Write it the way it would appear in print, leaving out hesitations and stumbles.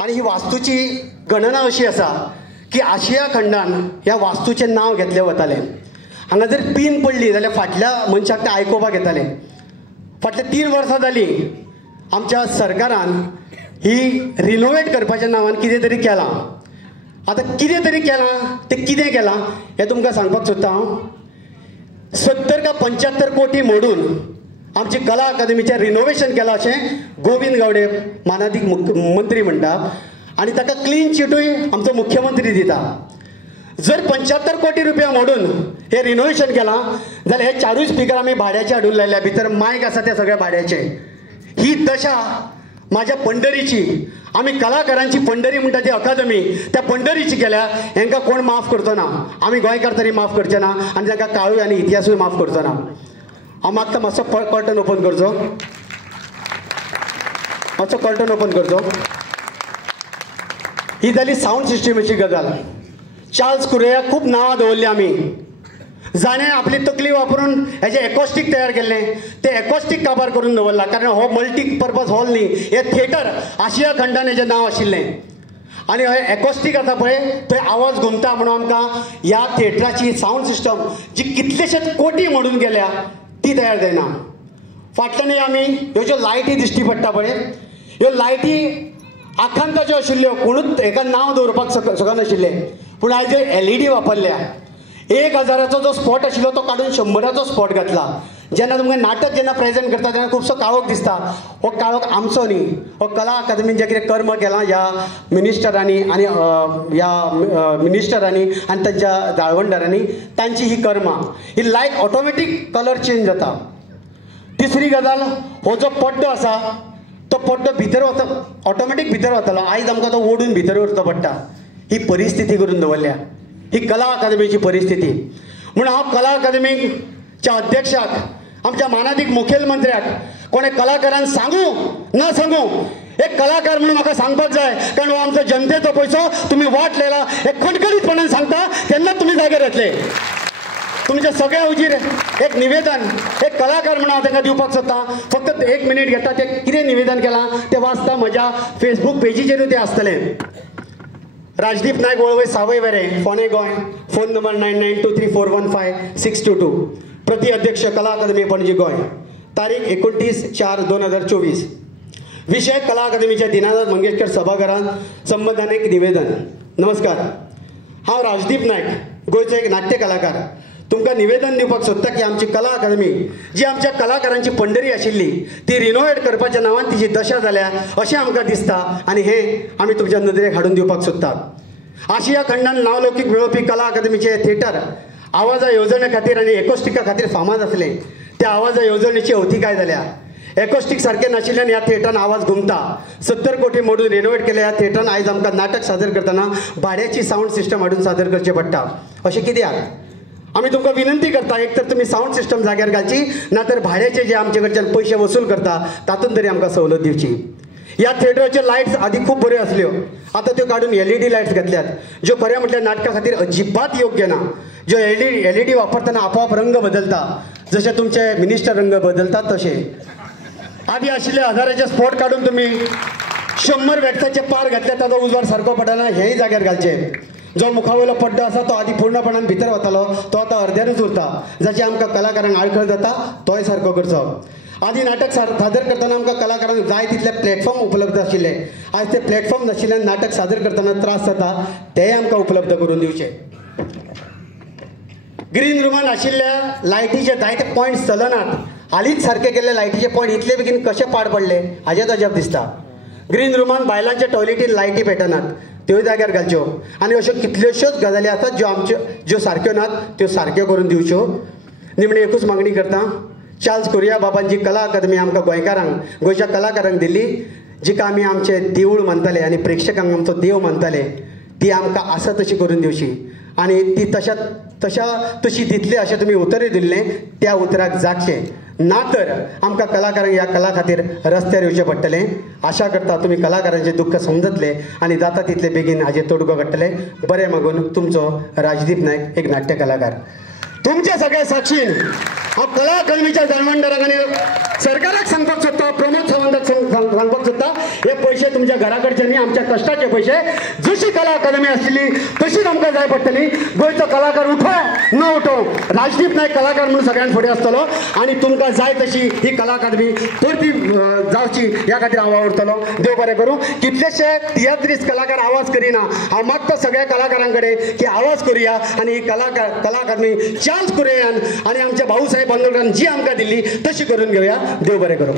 आणि ही वास्तूची गणना अशी आसा की आशिया खंडान ह्या वास्तूचें नांव घेतलें वतालें. हांगा जर पीन पडली जाल्यार फाटल्या मनशाक तें आयकोपाक येतालें. फाटल्या 3 वर्सां जालीं आमच्या सरकारान ही रिनोवेट करपाच्या नांवान कितें तरी केलां. आतां कितें तरी केलां तें कितें केलां हें तुमकां सांगपाक सोदता हांव. 70 का 75 कोटी मोडून आमची कला अकादमीचें रिनोवेशन केलां अशें गोविंद गावडे मानाधीक मंत्री म्हणटा आनी ताका क्लीन चिटूय आमचो मुख्यमंत्री दिता. जर 75 कोटी रुपया मोडून हे रिनोवेशन केलां जाल्यार हे 4 स्पिकर आमी भाड्याचे हाडून लायल्या. भितर मायक आसा ते सगळे भाड्याचे. ही दशा माझ्या पंढरीची, आमी कलाकारांची पंढरी म्हणटा ती अकादमी, त्या पंढरीची केल्या. हांकां कोण माफ करचो ना. आमी गोंयकार तरी माफ करचे ना आनी तांकां काळूय आनी इतिहासूय माफ करचो ना. हांव मागता मातसो कर्टन ओपन करचो, मातसो कर्टन ओपन करचो. ही जाली साऊंड सिस्टमाची गजाल. चार्ल्स कुरेयाक खूब नांवां दवरलीं आमी. जाणें आपली तकली वापरून हेजें एकॉस्टीक तयार केल्लें. तें एकॉस्टीक काबार करून दवरला. कारण हो मल्टी पर्पज हॉल न्ही, हे थिएटर आशिया खंडान हेजें नांव आशिल्लें. आनी हे एकॉस्टीक आसा पळय थंय आवाज घुमता म्हणून आमकां ह्या थिएटराची साऊंड सिस्टम जी कितलेशेच कोटी मोडून गेल्या ती तयार जायना. फाटल्यान आमी ह्यो ज्यो लायटी दिश्टी पडटा पळय, ह्यो लायटी आखांताच्यो आशिल्ल्यो, कोणूच हेका नांव दवरपाक शकनाशिल्ले. पूण आयज LED वापरल्या. 1000चो जो स्पॉट आशिल्लो तो काडून 100चो स्पॉट घातला. जेन्ना तुमकां नाटक जेन्ना प्रेजेंट करता तेन्ना खुबसो काळोख दिसता. हो काळोख आमचो न्ही, हो कला अकादमीन जें कितें कर्म केलां ह्या मिनिस्टरांनी आनी तांच्या जाळवणदारांनी, तांची ही कर्मां. ही लायट ऑटोमॅटीक कलर चेंज जाता. तिसरी गजाल, हो जो पड्डो आसा तो पड्डो भितर वता, ऑटोमॅटीक भितर वतालो. आयज आमकां तो ओडून भितर व्हरचो पडटा. ही परिस्थिती करून दवरल्या. ही कला अकादमीची परिस्थिती. म्हणून हांव कला अकादमीच्या अध्यक्षाक, आमच्या मानाधीक मुखेलमंत्र्याक कोणे कलाकारांक सांगू ना सांगू, एक कलाकार म्हणून म्हाका सांगपाक जाय. कारण हो आमचो जनतेचो पयसो तुमी वाट लायला हे खणखणीतपणान सांगता तेन्ना तुमी जाग्यार येतले. तुमच्या सगळ्या उजीर एक निवेदन, एक कलाकार म्हणून हांव तांकां दिवपाक सोदतां. फक्त 1 मिनीट घेता. तें कितें निवेदन केलां तें वाचता. म्हज्या फेसबूक पेजीचेरूय तें आसतलें. राजदीप नायक वळवय सावय वेरे, फोंडे गोंय. Phone number 9923415622. प्रति अध्यक्ष कला अकादमी पणजी गोंय. तारीख 29/4/2024. विषय कला अकादमीच्या दीनानाथ मंगेशकर सभाघरांत संबंधान एक निवेदन. नमस्कार, हांव राजदीप नायक, गोंयचो एक नाट्य कलाकार. तुमकां निवेदन दिवपाक सोदता की आमची कला अकादमी जी आमच्या कलाकारांची पंढरी आशिल्ली ती रिनोवेट करपाच्या नांवान तिची दशा जाल्या अशें आमकां दिसता. आनी हें आमी तुमच्या नदरेक हाडून दिवपाक सोदतात. आशिया खंडान नावलौकीक मेळोवपी कला अकादमीचे थिएटर आवाजा येवजणे खातीर आनी एकॉस्टिका खातीर फामाद आसलें. त्या आवाजा येवजणेची अवती काय जाल्या. एकॉस्टीक सारकें नाशिल्ल्यान ह्या थिएटरान आवाज घुमता. 70 कोटी मोडून रिनोवेट केल्या ह्या थिएटरान आयज आमकां नाटक सादर करतना भाड्याची साऊंड सिस्टम हाडून सादर करचें पडटा. अशें कित्याक? आमी तुमकां विनंती करता, एक तर तुमी साऊंड सिस्टम जाग्यार घालची, ना तर भाड्याचे जे आमचे कडच्यान पयशे वसूल करता तातूंत तरी आमकां सवलत दिवची. ह्या थिएटराच्यो लायट्स आदीं खूब बऱ्यो आसल्यो. आतां त्यो काडून LED लायट्स घातल्यात, ज्यो खऱ्या म्हटल्यार नाटका खातीर अजिबात योग्य ना. ज्यो LED वापरतना आपोआप रंग बदलता, जशे तुमचे मिनिस्टर रंग बदलतात तशे. आदीं आशिल्ले 1000चे स्पॉट काडून तुमी 100 वॅट्साचे पार घातले, ताचो उजवाड सारको पडना. हेंय जाग्यार घालचे. जो मुखावयलो पड्डो आसा तो आदीं पूर्णपणान भितर वतालो, तो आतां अर्द्यारूच उरता. जाची आमकां कलाकारांक आडखळ जाता तोय सारको करचो. आदीं नाटक सादर करतना आमकां कलाकारांक जाय तितले प्लॅटफॉर्म उपलब्ध आशिल्ले. आयज ते प्लॅटफॉर्म नाशिल्ल्यान नाटक सादर करतना त्रास जाता, तेय आमकां उपलब्ध करून दिवचे. ग्रीन रुमान आशिल्ल्या लायटीचे जायते पॉयंट्स चलनात. हालींच सारके केल्ले लायटीचे पॉयंट इतले बेगीन कशे पाड पडले हाचेच अजाप दिसता. ग्रीन रुमान बायलांच्या टॉयलेटीन लायटी पेटनात, त्यो जाग्यार घालच्यो. आनी अश्यो कितल्योश्योच गजाली आसात ज्यो सारक्यो नात, त्यो सारक्यो करून दिवच्यो. निमणे एकूच मागणी करता. चार्ल्स कुरिया बाबान जी कला अकादमी आमकां गोंयकारांक, गोंयच्या कलाकारांक दिल्ली, जिका आमी आमचें देवूळ मानताले आनी प्रेक्षकांक आमचो देव मानताले, ती आमकां आसा तशी करून दिवची. आनी ती तशी दितली अशें तुमी उतरूय दिल्लें, त्या उतराक जागचें. ना तर आमकां कलाकारांक ह्या कला खातीर रस्त्यार येवचें पडटलें. आशा करता तुमी कलाकारांचें दुख्ख समजतले आनी जाता तितले बेगीन हाजेर तोडगो काडटले. बरें मागून तुमचो राजदीप नायक, एक नाट्य कलाकार. तुमच्या सगळ्या साक्षीन हांव कला अकादमीच्या जन्मंडराक आनी सरकाराक सांगपाक सोदता, प्रमोद सावंताक सांगपाक सोदता, हे पयशे तुमच्या घरा कडचे न्ही, आमच्या कश्टाचे पयशे. जशी कला अकादमी आसली तशीच आमकां जाय पडटली. गोंयचो कलाकार उठो न उठो, राजदीप नायक कलाकार म्हणून सगळ्यान फुडें आसतलो आनी तुमकां जाय तशी ही कला अकादमी परती जावची ह्या खातीर हांव वावुरतलो. देव बरें करूं. कितलेशे तियात्रीस कलाकार आवाज करिना. हांव मागता सगळ्या कलाकारां कडेन की आवाज करुया आनी ही कला अकादमी चान्स करुया आनी आमच्या भाऊसाहेब बांदोडकरान जी आमकां दिल्ली तशी करून घेवया. देव बरें करूं.